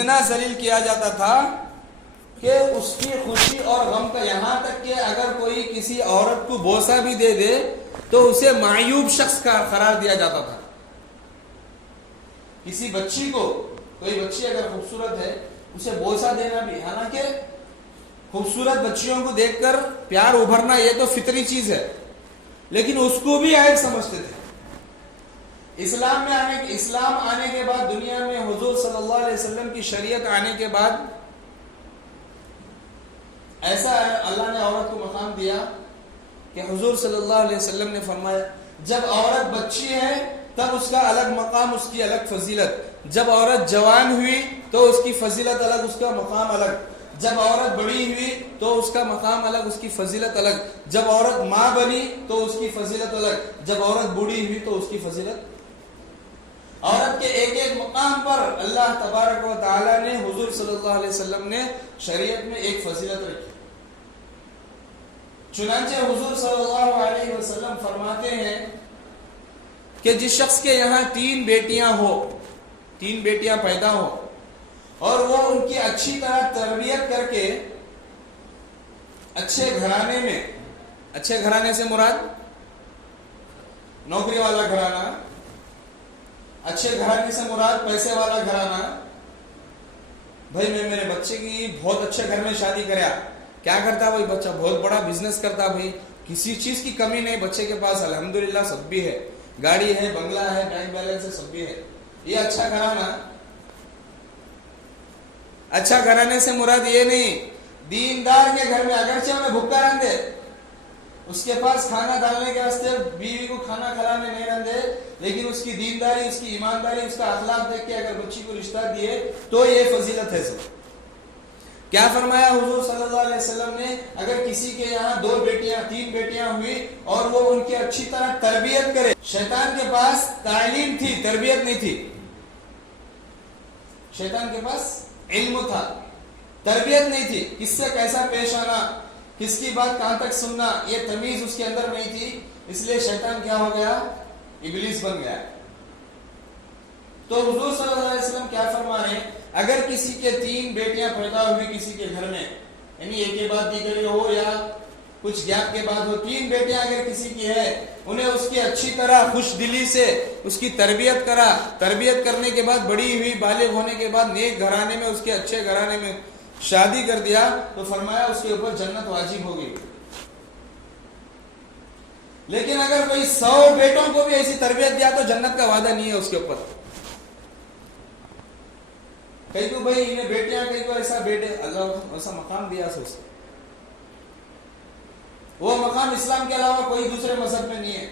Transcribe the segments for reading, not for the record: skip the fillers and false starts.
اتنا ذلیل کیا جاتا تھا کہ اس کی خوشی اور غم کا، یہاں تک کہ اگر کوئی کسی عورت کو بوسہ بھی دے دے تو اسے معیوب شخص کا قرار دیا جاتا تھا. کسی بچی کو، کوئی بچی اگر خوبصورت ہے اسے بوسہ دینا بھی، حالانکہ خوبصورت بچیوں کو دیکھ کر پیار ابھرنا یہ تو فطری چیز ہے، لیکن اس کو بھی عیب سمجھتے تھے. اسلام آنے کے بعد، دنیا میں حضور صلی اللہ علیہ وسلم کی شریعت آنے کے بعد ایسا اللہ نے عورت کو مقام دیا کہ حضور صلی اللہ علیہ وسلم نے فرمایا جب عورت بچی ہے تب اس کا الگ مقام، اس کی الگ فضیلت. جب عورت جوان ہوئی تو اس کی فضیلت الگ، اس کا مقام الگ. جب عورت بڑی ہوئی تو اس کا مقام الگ، اس کی فضیلت الگ. جب عورت ماں بنی تو اس کی فضیلت الگ. جب عورت بوڑھی ہوئی تو اس کی فضیلت. عورت کے ایک ایک مقام پر اللہ تبارک و تعالی نے، حضور صلی اللہ علیہ وسلم نے شریعت میں ایک فضیلت رکھی. چنانچہ حضور صلی اللہ علیہ وسلم فرماتے ہیں کہ جس شخص کے یہاں 3 بیٹیاں ہو، 3 بیٹیاں پیدا ہو اور وہ ان کی اچھی طرح تربیت کر کے اچھے گھرانے میں، اچھے گھرانے سے مراد نوکری والا گھرانہ، اچھے گھرانے سے مراد پیسے والا گھرانہ. بھائی میں میرے بچے کی بہت اچھے گھر میں شادی کریا. کیا کرتا بھائی بچہ؟ بہت بڑا بزنس کرتا بھائی، کسی چیز کی کمی نہیں بچے کے پاس، الحمدللہ سب بھی ہے، گاڑی ہے، بنگلہ ہے، بینک بیلنس ہے، سب بھی ہے. یہ اچھا گھرانہ. اچھا گھرانے سے مراد یہ نہیں دیندار کے گھر میں، اگرچہ انہیں بھوکا رہن دے، اس کے پاس کھانا ڈالنے کے واسطے بیوی کو کھانا کھلانے نہیں رہن دے، لیکن اس کی دینداری، اس کی ایمانداری، اس کا اخلاق دیکھ کے اگر بچی کو رشتہ دیے تو یہ فضیلت ہے. سب کیا فرمایا حضور صلی اللہ علیہ وسلم نے؟ اگر کسی کے یہاں 2 بیٹیاں 3 بیٹیاں ہوئی اور وہ ان کی اچھی طرح تربیت کرے. شیطان کے پاس تعلیم تھی، تربیت نہیں تھی. شیطان کے پاس علم تھا، تربیت نہیں تھی. کس سے کیسا پیش آنا، کس کی بات کہاں تک سننا، یہ تمیز اس کے اندر نہیں تھی. اس لیے شیطان کیا ہو گیا؟ ابلیس بن گیا. تو حضور صلی اللہ علیہ وسلم کیا فرما رہے ہیں؟ اگر کسی کے 3 بیٹیاں پیدا ہوئی کسی کے گھر میں، یعنی ایک کے بعد دیگری ہو یا کچھ گیپ کے بعد ہو، 3 بیٹیاں اگر کسی کی ہے، انہیں اس کی اچھی طرح خوش دلی سے اس کی تربیت کرا. تربیت کرنے کے بعد بڑی ہوئی، بالغ ہونے کے بعد نیک گھرانے میں، اس کے اچھے گھرانے میں شادی کر دیا تو فرمایا اس کے اوپر جنت واجب ہوگی. لیکن اگر کوئی 100 بیٹوں کو بھی ایسی تربیت دیا تو جنت کا وعدہ نہیں ہے اس کے اوپر. کئی کو بھائی انہیں بیٹیاں، کئی کو ایسا بیٹے، اللہ ایسا مقام دیا سے اسے، وہ مقام اسلام کے علاوہ کوئی دوسرے مذہب میں نہیں ہے.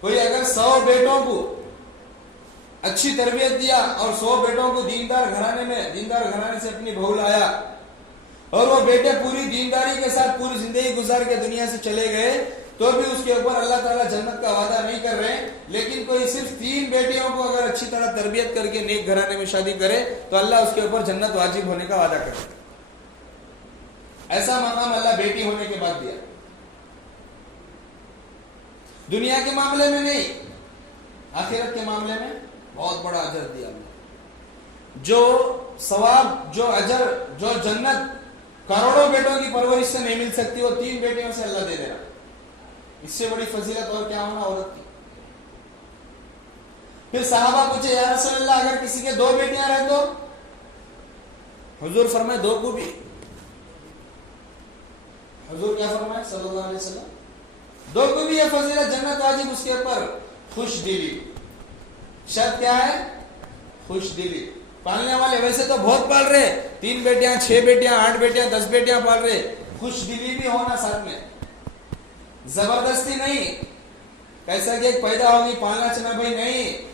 کوئی اگر 100 بیٹوں کو اچھی تربیت دیا اور 100 بیٹوں کو دیندار گھرانے سے اپنی بہو لایا اور وہ بیٹے پوری دینداری کے ساتھ پوری زندگی گزار کے دنیا سے چلے گئے تو بھی اس کے اوپر اللہ تعالیٰ جنت کا وعدہ نہیں کر رہے. لیکن کوئی صرف 3 بیٹیوں کو اگر اچھی طرح تربیت کر کے نیک گھرانے میں شادی کرے تو اللہ اس کے اوپر جنت واجب ہونے کا وعدہ کرے. ایسا مقام اللہ بیٹی ہونے کے بعد دیا. دنیا کے معاملے میں نہیں، آخرت کے معاملے میں بہت بڑا اجر دیا اللہ. جو ثواب، جو اجر، جو جنت کروڑوں بیٹوں کی پرورش سے نہیں مل سکتی، وہ 3 بیٹیوں سے اللہ دے دے رہا. اس سے بڑی فضیلت اور کیا ہونا عورت کی. پھر صحابہ پوچھے یا رسول اللہ اگر کسی کے 2 بیٹیاں رہیں تو؟ حضور فرمائے 2 کو بھی. حضور کیا فرمائے صلی اللہ علیہ وسلم؟ 2 کو بھی یہ فضیلت، جنت واجب اس کے اوپر. خوش دلی، شرط کیا ہے؟ خوش دلی. پالنے والے ویسے تو بہت پال رہے، 3 بیٹیاں 6 بیٹیاں 8 بیٹیاں 10 بیٹیاں پال رہے. خوش دلی بھی ہونا ساتھ میں، زبردستی نہیں، کیسا کہ ایک پیدا ہوگی پالنا چنا بھائی نہیں.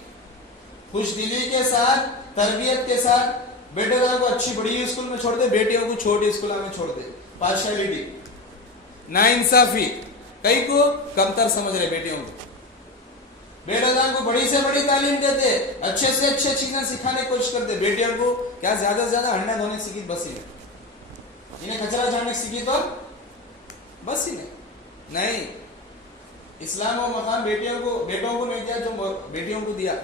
خوش دلی کے ساتھ، تربیت کے ساتھ. بیٹوں کو اچھی بڑی اسکول میں چھوڑ دے، بیٹیوں کو چھوٹی اسکولوں میں چھوڑ دے. پارشیلٹی، ناانصافی، کئی کو کمتر سمجھ رہے بیٹیوں کو. بیٹوں کو بڑی سے بڑی تعلیم دیتے، اچھے سے اچھے چیزیں سکھانے کی کوشش کرتے. بیٹیوں کو کیا زیادہ سے زیادہ ہنڈا دھونے سیکھی بس ہی نہیں، انہیں کچرا جھاڑنے سیکھی تو بس ہی نہیں. اسلام و مقام بیٹوں کو نہیں دیا جو بیٹیوں کو دیا.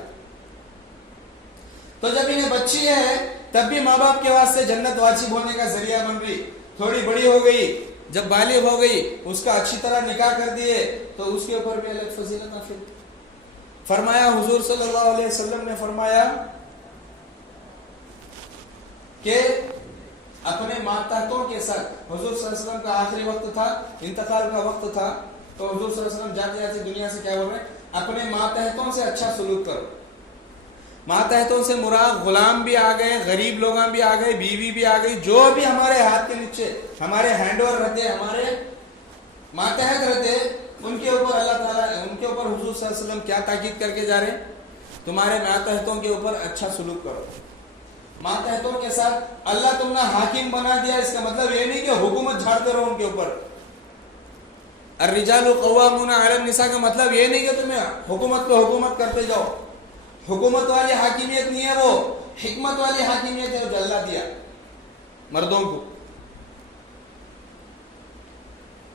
تو جب انہیں بچی ہے تب بھی ماں باپ کے واسطے جنت واجب ہونے کا ذریعہ بن رہی. تھوڑی بڑی ہو گئی, جب بالغ ہو گئی, اس کا اچھی طرح نکاح کر دیے تو اس کے اوپر بھی الگ فضیلت نافذ. فرمایا حضور صلی اللہ علیہ وسلم نے فرمایا کہ اپنے ماتحتوں کے ساتھ, حضور صلی اللہ علیہ وسلم کا آخری وقت تھا, انتقال کا وقت تھا, تو حضور صلی اللہ علیہ وسلم جاتے جاتے دنیا سے کیا بول رہے ہیں, اپنے ماتحتوں سے اچھا سلوک کرو. ماتحتوں سے مراد غلام بھی آ گئے, غریب لوگ بھی آ گئے, بیوی بھی آ گئی, جو بھی ہمارے ہاتھ کے نیچے ہمارے ہینڈ اوور رہتے, ہمارے ماتحت رہتے, ان کے اوپر اللہ تعالیٰ, ان کے اوپر حضور صلی اللہ علیہ وسلم کیا تاکید کر کے جا رہے ہیں, تمہارے ماتحتوں کے اوپر اچھا سلوک کرو. ماتحتوں کے ساتھ اللہ تم نے حاکم بنا دیا, اس کا مطلب یہ نہیں کہ حکومت جھاڑتے رہو ان کے اوپر. الرجال قوامون علی النساء کا مطلب یہ نہیں کہ تمہیں حکومت پہ حکومت کرتے جاؤ. حکومت والی حاکمیت نہیں ہے, وہ حکمت والی حاکمیت ہے جو اللہ دیا مردوں کو.